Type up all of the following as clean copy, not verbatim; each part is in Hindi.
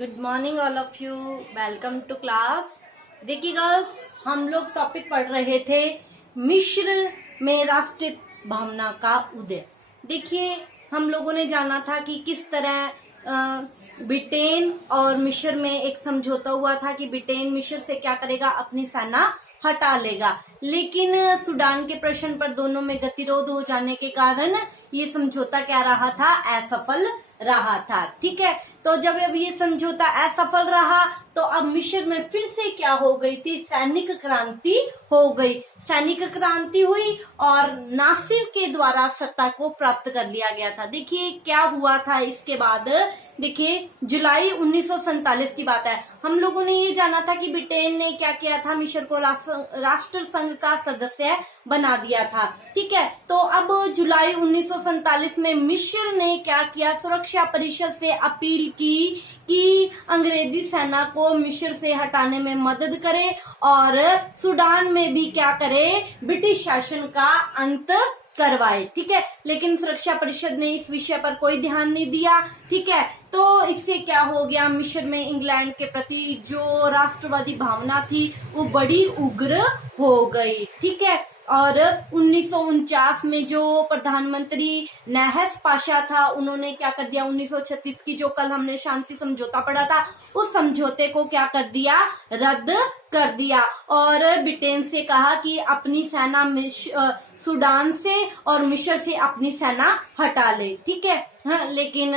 Good morning all of you. Welcome to class. देखिए गर्ल्स, हम लोग टॉपिक पढ़ रहे थे मिस्र में राष्ट्रीय भावना का उदय। देखिए, हम लोगों ने जाना था कि किस तरह ब्रिटेन और मिस्र में एक समझौता हुआ था कि ब्रिटेन मिस्र से क्या करेगा, अपनी सेना हटा लेगा। लेकिन सूडान के प्रश्न पर दोनों में गतिरोध हो जाने के कारण ये समझौता क्या रहा था, असफल रहा था। ठीक है, तो जब अब ये समझौता असफल रहा तो अब मिस्र में फिर से क्या हो गई थी, सैनिक क्रांति हो गई। सैनिक क्रांति हुई और नासिर के द्वारा सत्ता को प्राप्त कर लिया गया था। देखिए क्या हुआ था इसके बाद। देखिए जुलाई 1947 की बात है। हम लोगों ने ये जाना था कि ब्रिटेन ने क्या किया था, मिस्र को राष्ट्र संघ का सदस्य बना दिया था। ठीक है, तो अब जुलाई 1947 में मिस्र ने क्या किया, सुरक्षा परिषद से अपील की कि अंग्रेजी सेना को मिस्र से हटाने में मदद करे और सूडान में भी क्या करे, ब्रिटिश शासन का अंत करवाए। ठीक है, लेकिन सुरक्षा परिषद ने इस विषय पर कोई ध्यान नहीं दिया। ठीक है, तो इससे क्या हो गया, मिस्र में इंग्लैंड के प्रति जो राष्ट्रवादी भावना थी वो बड़ी उग्र हो गई। ठीक है, और 1949 में जो प्रधानमंत्री नहस पाशा था, उन्होंने क्या कर दिया, 1936 की जो कल हमने शांति समझौता पढ़ा था, उस समझौते को क्या कर दिया, रद्द कर दिया और ब्रिटेन से कहा कि अपनी सेना सूडान से और मिस्र से अपनी सेना हटा ले। ठीक है, हाँ, लेकिन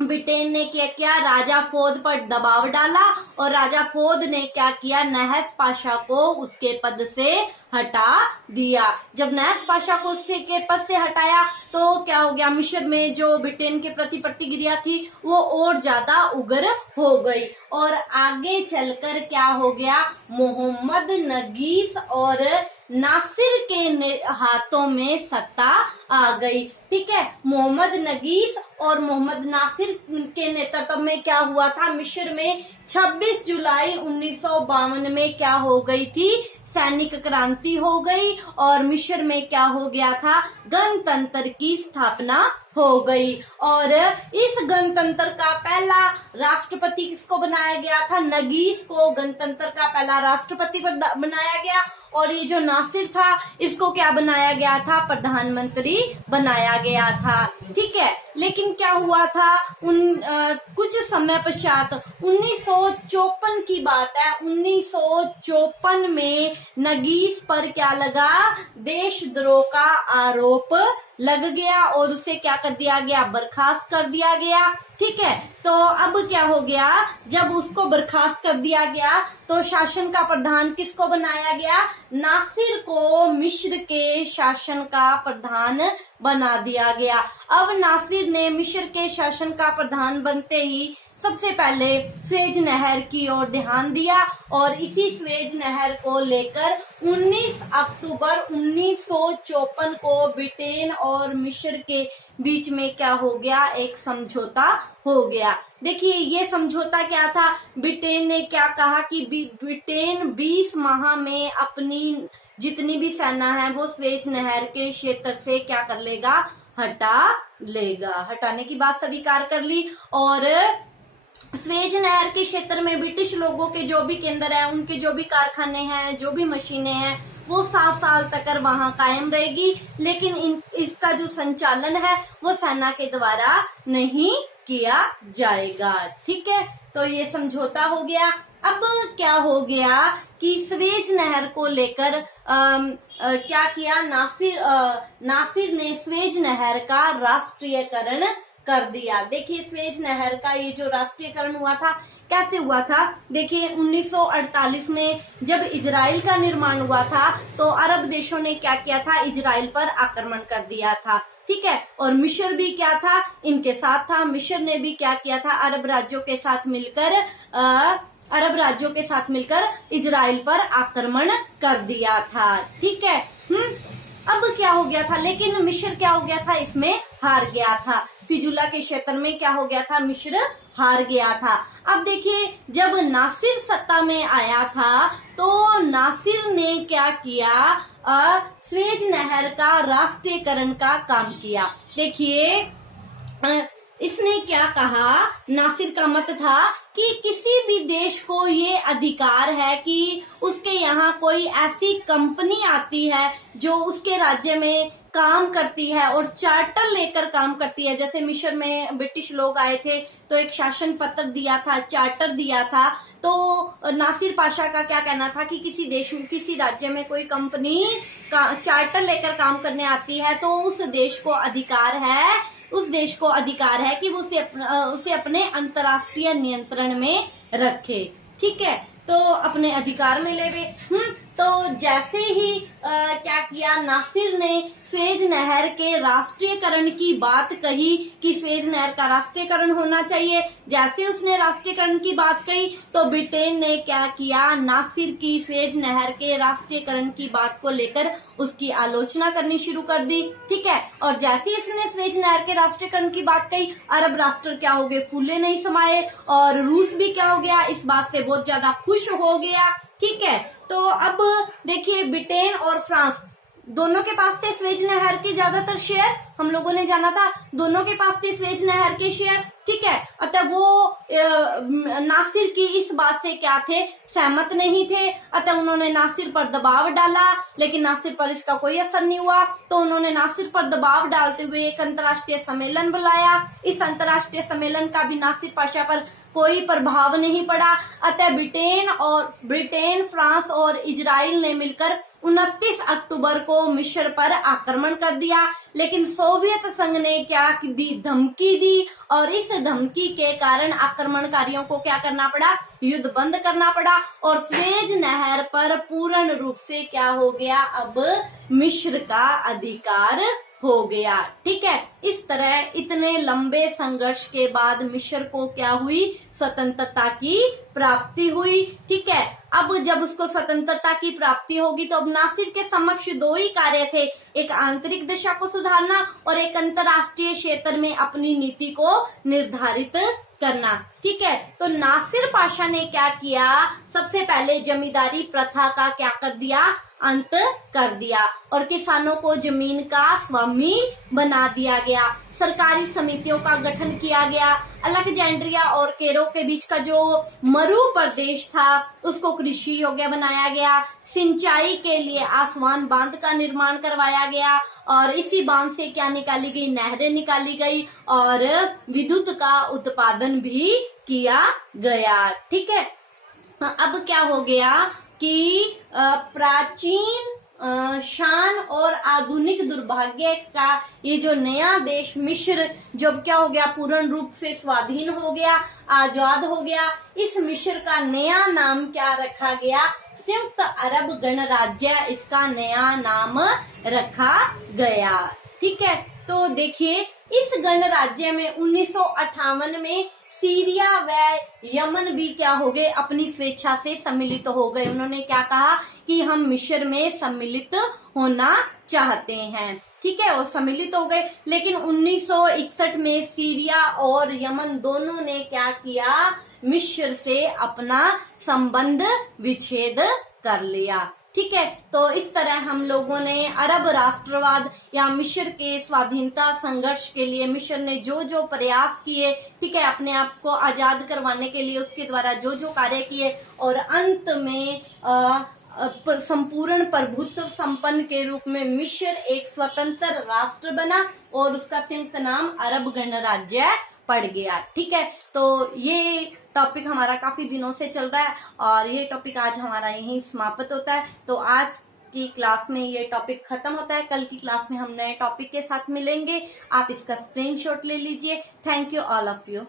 ब्रिटेन ने क्या किया, राजा फौद पर दबाव डाला और राजा फौद ने क्या किया, नहस पाशा को उसके पद से हटा दिया। जब नहस पाशा को उसके पद से हटाया तो क्या हो गया, मिस्र में जो ब्रिटेन के प्रति प्रतिक्रिया थी वो और ज्यादा उग्र हो गई और आगे चलकर क्या हो गया, मोहम्मद नगीस और नासिर के हाथों में सत्ता आ गई। ठीक है, मोहम्मद नगीस और मोहम्मद नासिर के नेतृत्व में क्या हुआ था, मिस्र में 26 जुलाई 1952 में क्या हो गई थी, सैनिक क्रांति हो गई और मिस्र में क्या हो गया था, गणतंत्र की स्थापना हो गई। और इस गणतंत्र का पहला राष्ट्रपति किसको बनाया गया था, नगीस को गणतंत्र का पहला राष्ट्रपति बनाया गया और ये जो नासिर था इसको क्या बनाया गया था, प्रधानमंत्री बनाया गया था। ठीक है, लेकिन क्या हुआ था, कुछ समय पश्चात 1954 की बात है, 1954 में नगीस पर क्या लगा, देशद्रोह का आरोप लग गया और उसे क्या कर दिया गया, बर्खास्त कर दिया गया। ठीक है, तो अब क्या हो गया, जब उसको बर्खास्त कर दिया गया तो शासन का प्रधान किसको बनाया गया, नासिर को मिस्र के शासन का प्रधान बना दिया गया। अब नासिर ने मिस्र के शासन का प्रधान बनते ही सबसे पहले स्वेज नहर की ओर ध्यान दिया और इसी स्वेज नहर को लेकर 19 अक्टूबर 1954 को ब्रिटेन और मिस्र के बीच में क्या हो गया, एक समझौता हो गया। देखिए ये समझौता क्या था, ब्रिटेन ने क्या कहा कि ब्रिटेन 20 माह में अपनी जितनी भी सेना है वो स्वेज नहर के क्षेत्र से क्या कर लेगा, हटा लेगा। हटाने की बात स्वीकार कर ली और स्वेज नहर के क्षेत्र में ब्रिटिश लोगों के जो भी केंद्र हैं, उनके जो भी कारखाने हैं, जो भी मशीनें हैं, वो 7 साल तक वहां कायम रहेगी। लेकिन इसका जो संचालन है वो सेना के द्वारा नहीं किया जाएगा। ठीक है, तो ये समझौता हो गया। अब क्या हो गया कि स्वेज नहर को लेकर क्या किया, नासिर ने स्वेज नहर का राष्ट्रीयकरण कर दिया। देखिए स्वेज नहर का ये जो राष्ट्रीयकरण हुआ था कैसे हुआ था, देखिए 1948 में जब इजराइल का निर्माण हुआ था तो अरब देशों ने क्या किया था, इजराइल पर आक्रमण कर दिया था। ठीक है, और मिस्र भी क्या था, इनके साथ था। मिस्र ने भी क्या किया था, अरब राज्यों के साथ मिलकर इजराइल पर आक्रमण कर दिया था। ठीक है, अब क्या हो गया था, लेकिन मिस्र क्या हो गया था, इसमें हार गया था। फिजुला के क्षेत्र में क्या हो गया था, मिस्र हार गया था। अब देखिए जब नासिर सत्ता में आया था तो नासिर ने क्या किया, स्वेज नहर का राष्ट्रीयकरण का काम किया। देखिए इसने क्या कहा, नासिर का मत था कि किसी भी देश को ये अधिकार है कि उसके यहाँ कोई ऐसी कंपनी आती है जो उसके राज्य में काम करती है और चार्टर लेकर काम करती है। जैसे मिस्र में ब्रिटिश लोग आए थे तो एक शासन पत्र दिया था, चार्टर दिया था। तो नासिर पाशा का क्या कहना था कि किसी देश में, किसी राज्य में कोई कंपनी का चार्टर लेकर काम करने आती है तो उस देश को अधिकार है कि वो उसे अपने अंतर्राष्ट्रीय नियंत्रण में रखे। ठीक है, तो अपने अधिकार में लेवे। तो जैसे ही क्या किया, नासिर ने स्वेज नहर के राष्ट्रीयकरण की बात कही कि स्वेज नहर का राष्ट्रीयकरण होना चाहिए। जैसे उसने राष्ट्रीयकरण की बात कही तो ब्रिटेन ने क्या किया, नासिर की स्वेज नहर के राष्ट्रीयकरण की बात को लेकर उसकी आलोचना करनी शुरू कर दी। ठीक है, और जैसे ही इसने स्वेज नहर के राष्ट्रीयकरण की बात कही, अरब राष्ट्र क्या हो गए, फूले नहीं समाये, और रूस भी क्या हो गया, इस बात से बहुत ज्यादा खुश हो गया। ठीक है, तो अब देखिए ब्रिटेन और फ्रांस दोनों के पास थे स्वेज नहर के ज्यादातर शेयर, हम लोगों ने जाना था दोनों के पास थे स्वेज नहर के शेयर। ठीक है, अतः वो नासिर की इस बात से क्या थे, सहमत नहीं थे। अतः उन्होंने नासिर पर दबाव डाला, लेकिन नासिर पर इसका कोई असर नहीं हुआ। तो उन्होंने नासिर पर दबाव डालते हुए एक अंतर्राष्ट्रीय सम्मेलन बुलाया। इस अंतर्राष्ट्रीय सम्मेलन का भी नासिर पाशा पर कोई प्रभाव नहीं पड़ा। अतः ब्रिटेन, फ्रांस और इजराइल ने मिलकर 29 अक्टूबर को मिस्र पर आक्रमण कर दिया। लेकिन सोवियत संघ ने क्या दी, धमकी दी, और इस धमकी के कारण आक्रमणकारियों को क्या करना पड़ा, युद्ध बंद करना पड़ा, और स्वेज नहर पर पूर्ण रूप से क्या हो गया, अब मिस्र का अधिकार हो गया। ठीक है, इस तरह इतने लंबे संघर्ष के बाद मिस्र को क्या हुई, स्वतंत्रता की प्राप्ति हुई। ठीक है, अब जब उसको स्वतंत्रता की प्राप्ति होगी तो अब नासिर के समक्ष दो ही कार्य थे, एक आंतरिक दिशा को सुधारना और एक अंतर्राष्ट्रीय क्षेत्र में अपनी नीति को निर्धारित करना। ठीक है, तो नासिर पाशा ने क्या किया, सबसे पहले जमींदारी प्रथा का क्या कर दिया, अंत कर दिया, और किसानों को जमीन का स्वामी बना दिया गया। सरकारी समितियों का गठन किया गया। अलेक्जेंड्रिया और कैरो के बीच का जो मरु प्रदेश था उसको कृषि योग्य बनाया गया। सिंचाई के लिए आसवान बांध का निर्माण करवाया गया, और इसी बांध से क्या निकाली गई, नहरें निकाली गई, और विद्युत का उत्पादन भी किया गया। ठीक है, अब क्या हो गया कि प्राचीन शान और आधुनिक दुर्भाग्य का ये जो नया देश मिस्र, जब क्या हो गया, पूर्ण रूप से स्वाधीन हो गया, आजाद हो गया। इस मिस्र का नया नाम क्या रखा गया, संयुक्त अरब गणराज्य, इसका नया नाम रखा गया। ठीक है, तो देखिए इस गणराज्य में 1958 में सीरिया व यमन भी क्या हो गए, अपनी स्वेच्छा से सम्मिलित हो गए। उन्होंने क्या कहा कि हम मिस्र में सम्मिलित होना चाहते हैं। ठीक है, और सम्मिलित हो गए। लेकिन 1961 में सीरिया और यमन दोनों ने क्या किया, मिस्र से अपना संबंध विच्छेद कर लिया। ठीक है, तो इस तरह हम लोगों ने अरब राष्ट्रवाद या मिस्र के स्वाधीनता संघर्ष के लिए मिस्र ने जो जो प्रयास किए, ठीक है, अपने आप को आजाद करवाने के लिए उसके द्वारा जो जो कार्य किए, और अंत में संपूर्ण प्रभुत्व संपन्न के रूप में मिस्र एक स्वतंत्र राष्ट्र बना और उसका संयुक्त नाम अरब गणराज्य पड़ गया। ठीक है, तो ये टॉपिक हमारा काफी दिनों से चल रहा है और ये टॉपिक आज हमारा यहीं समाप्त होता है। तो आज की क्लास में ये टॉपिक खत्म होता है। कल की क्लास में हम नए टॉपिक के साथ मिलेंगे। आप इसका स्क्रीनशॉट ले लीजिए। Thank you all of you.